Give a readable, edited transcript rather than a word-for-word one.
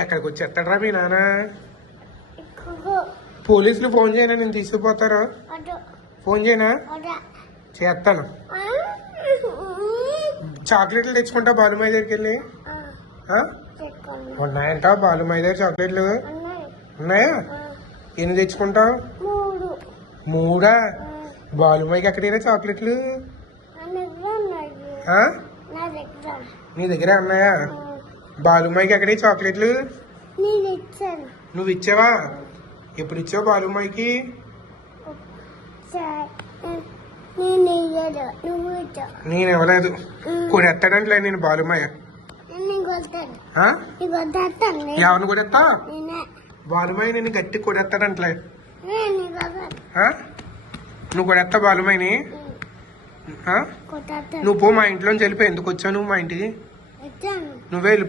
ఎక్కడికి వచ్చేస్తాడరా మీ నాన్న? పోలీసులు ఫోన్ చేయనా? నేను తీసుకుపోతారా? ఫోన్ చేయనా? చేస్తాను. చాక్లెట్లు తెచ్చుకుంటా బాలుమాయి దగ్గరికి వెళ్ళి. ఉన్నాయంట బాలుమాయి దగ్గర చాక్లెట్లు? ఉన్నాయా? ఎన్ని తెచ్చుకుంటావు? 3. బాలుమాయికి ఎక్కడైనా చాక్లెట్లు? నీ దగ్గర ఉన్నాయా? బాలుమాయికి ఎక్కడే చాక్లెట్లు? నువ్వు ఇచ్చావా? ఎప్పుడు ఇచ్చావు బాలుమాయికి? నేను ఇవ్వలేదు. కొడెత్తాడంటే నేను బాలుమాయ. ఎవరిని కొడెత్తా? బాలుమాయి నేను గట్టి కొడెత్తాడంటలే. నువ్వు కొడెత్తా బాలుమాయిని? నువ్వు పో, మా ఇంట్లోంచి వెళ్ళిపోయి. ఎందుకు వచ్చావు నువ్వు మా ఇంటికి? నువ్వే వెళ్ళిపో.